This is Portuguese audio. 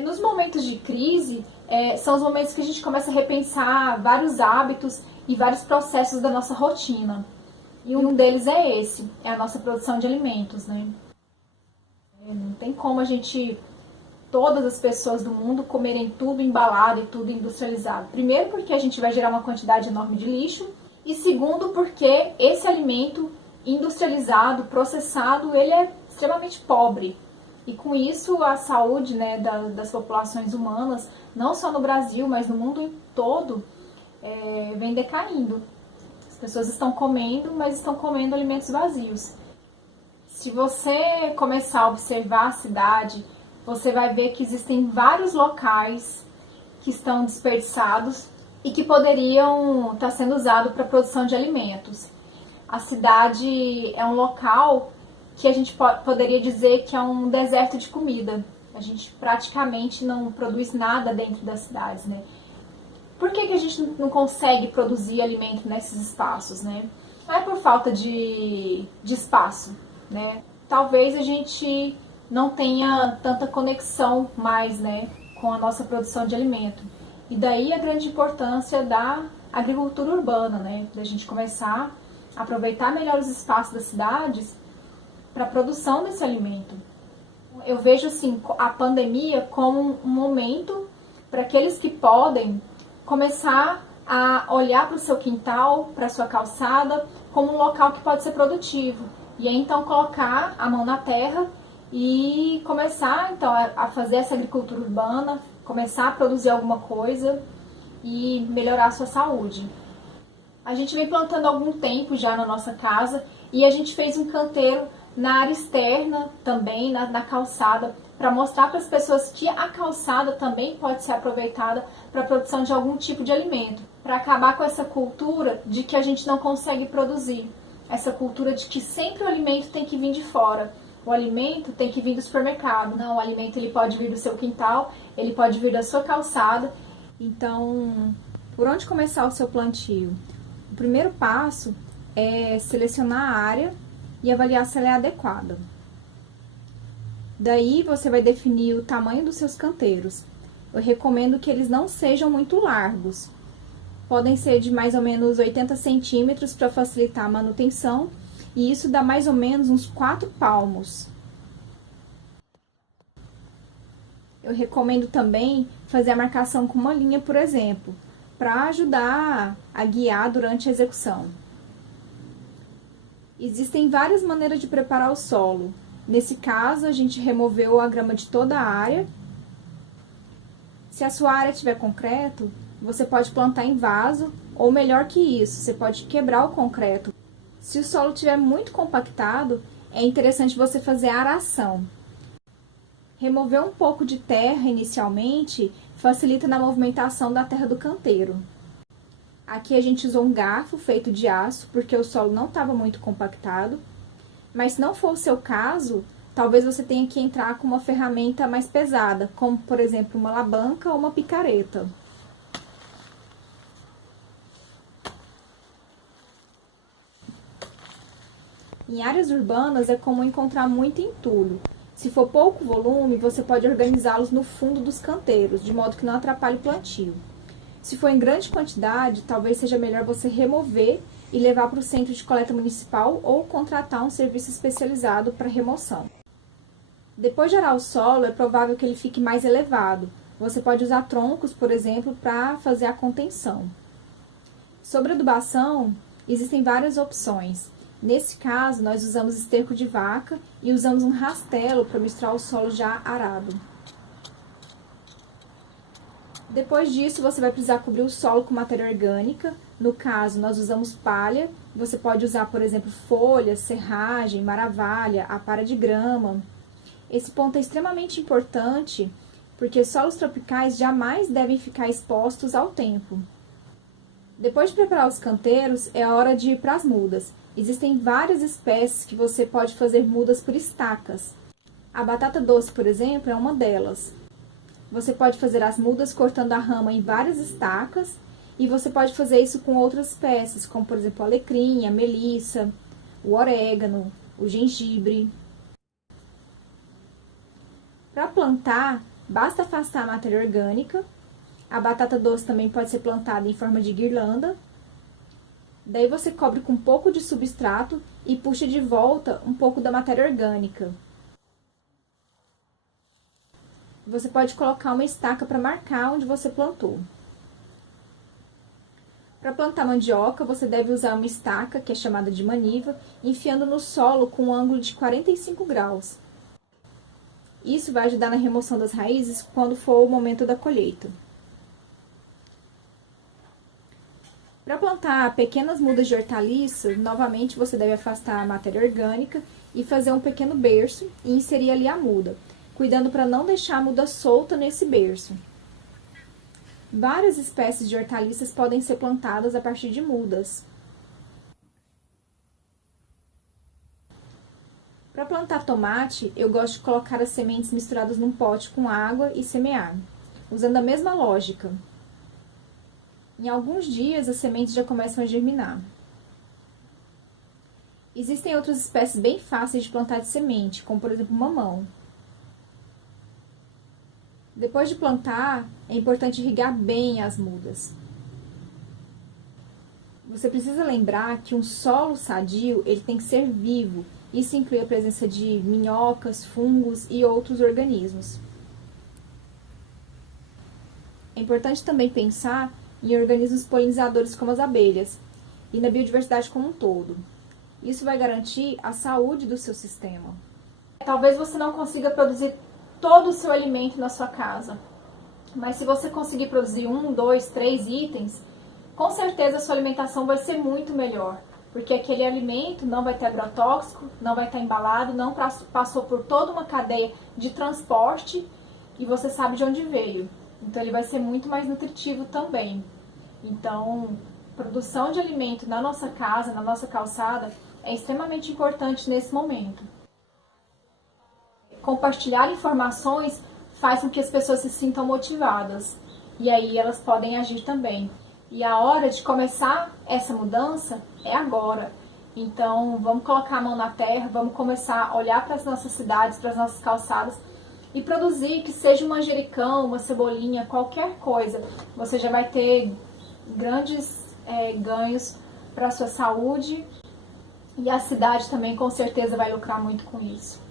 Nos momentos de crise, são os momentos que a gente começa a repensar vários hábitos e vários processos da nossa rotina. E um deles é esse, é a nossa produção de alimentos, né? Não tem como todas as pessoas do mundo, comerem tudo embalado e tudo industrializado. Primeiro, porque a gente vai gerar uma quantidade enorme de lixo. E segundo, porque esse alimento industrializado, processado, ele é extremamente pobre. E com isso, a saúde, né, das populações humanas, não só no Brasil, mas no mundo todo, vem decaindo. As pessoas estão comendo, mas estão comendo alimentos vazios. Se você começar a observar a cidade, você vai ver que existem vários locais que estão desperdiçados e que poderiam estar sendo usados para a produção de alimentos. A cidade é um local que a gente poderia dizer que é um deserto de comida. A gente praticamente não produz nada dentro das cidades, né? Por que a gente não consegue produzir alimento nesses espaços, né? Não é por falta de espaço, né? Talvez a gente não tenha tanta conexão mais, né, com a nossa produção de alimento. E daí a grande importância da agricultura urbana, né? Da gente começar a aproveitar melhor os espaços das cidades para a produção desse alimento. Eu vejo assim a pandemia como um momento para aqueles que podem começar a olhar para o seu quintal, para a sua calçada, como um local que pode ser produtivo. E aí então colocar a mão na terra e começar então a fazer essa agricultura urbana, começar a produzir alguma coisa e melhorar a sua saúde. A gente vem plantando há algum tempo já na nossa casa e a gente fez um canteiro na área externa também, na calçada, para mostrar para as pessoas que a calçada também pode ser aproveitada para a produção de algum tipo de alimento, para acabar com essa cultura de que a gente não consegue produzir, essa cultura de que sempre o alimento tem que vir de fora, o alimento tem que vir do supermercado. Não, o alimento ele pode vir do seu quintal, ele pode vir da sua calçada. Então, por onde começar o seu plantio? O primeiro passo é selecionar a área e avaliar se ela é adequada. Daí você vai definir o tamanho dos seus canteiros. Eu recomendo que eles não sejam muito largos. Podem ser de mais ou menos 80 centímetros para facilitar a manutenção, e isso dá mais ou menos uns 4 palmos. Eu recomendo também fazer a marcação com uma linha, por exemplo, para ajudar a guiar durante a execução. Existem várias maneiras de preparar o solo. Nesse caso, a gente removeu a grama de toda a área. Se a sua área tiver concreto, você pode plantar em vaso, ou melhor que isso, você pode quebrar o concreto. Se o solo estiver muito compactado, é interessante você fazer a aração. Remover um pouco de terra inicialmente facilita na movimentação da terra do canteiro. Aqui a gente usou um garfo feito de aço, porque o solo não estava muito compactado. Mas se não for o seu caso, talvez você tenha que entrar com uma ferramenta mais pesada, como por exemplo uma alavanca ou uma picareta. Em áreas urbanas é comum encontrar muito entulho. Se for pouco volume, você pode organizá-los no fundo dos canteiros, de modo que não atrapalhe o plantio. Se for em grande quantidade, talvez seja melhor você remover e levar para o centro de coleta municipal ou contratar um serviço especializado para remoção. Depois de arar o solo, é provável que ele fique mais elevado. Você pode usar troncos, por exemplo, para fazer a contenção. Sobre adubação, existem várias opções. Nesse caso, nós usamos esterco de vaca e usamos um rastelo para misturar o solo já arado. Depois disso, você vai precisar cobrir o solo com matéria orgânica. No caso, nós usamos palha. Você pode usar, por exemplo, folhas, serragem, maravalha, aparar de grama. Esse ponto é extremamente importante, porque solos tropicais jamais devem ficar expostos ao tempo. Depois de preparar os canteiros, é a hora de ir para as mudas. Existem várias espécies que você pode fazer mudas por estacas. A batata doce, por exemplo, é uma delas. Você pode fazer as mudas cortando a rama em várias estacas e você pode fazer isso com outras espécies, como por exemplo o alecrim, a melissa, o orégano, o gengibre. Para plantar, Basta afastar a matéria orgânica. A batata doce também pode ser plantada em forma de guirlanda. Daí você cobre com um pouco de substrato e puxa de volta um pouco da matéria orgânica. Você pode colocar uma estaca para marcar onde você plantou. Para plantar mandioca, você deve usar uma estaca, que é chamada de maniva, enfiando no solo com um ângulo de 45 graus. Isso vai ajudar na remoção das raízes quando for o momento da colheita. Para plantar pequenas mudas de hortaliça, novamente você deve afastar a matéria orgânica e fazer um pequeno berço e inserir ali a muda, cuidando para não deixar a muda solta nesse berço. Várias espécies de hortaliças podem ser plantadas a partir de mudas. Para plantar tomate, eu gosto de colocar as sementes misturadas num pote com água e semear, usando a mesma lógica. Em alguns dias, as sementes já começam a germinar. Existem outras espécies bem fáceis de plantar de semente, como por exemplo o mamão. Depois de plantar, é importante irrigar bem as mudas. Você precisa lembrar que um solo sadio ele tem que ser vivo. Isso inclui a presença de minhocas, fungos e outros organismos. É importante também pensar em organismos polinizadores como as abelhas e na biodiversidade como um todo. Isso vai garantir a saúde do seu sistema. Talvez você não consiga produzir todo o seu alimento na sua casa, mas se você conseguir produzir 1, 2, 3 itens, com certeza a sua alimentação vai ser muito melhor, porque aquele alimento não vai ter agrotóxico, não vai estar embalado, não passou por toda uma cadeia de transporte e você sabe de onde veio. Então ele vai ser muito mais nutritivo também. Então, produção de alimento na nossa casa, na nossa calçada, é extremamente importante nesse momento. Compartilhar informações faz com que as pessoas se sintam motivadas e aí elas podem agir também. E a hora de começar essa mudança é agora. Então, vamos colocar a mão na terra, vamos começar a olhar para as nossas cidades, para as nossas calçadas e produzir, que seja um manjericão, uma cebolinha, qualquer coisa. Você já vai ter grandes ganhos para a sua saúde e a cidade também com certeza vai lucrar muito com isso.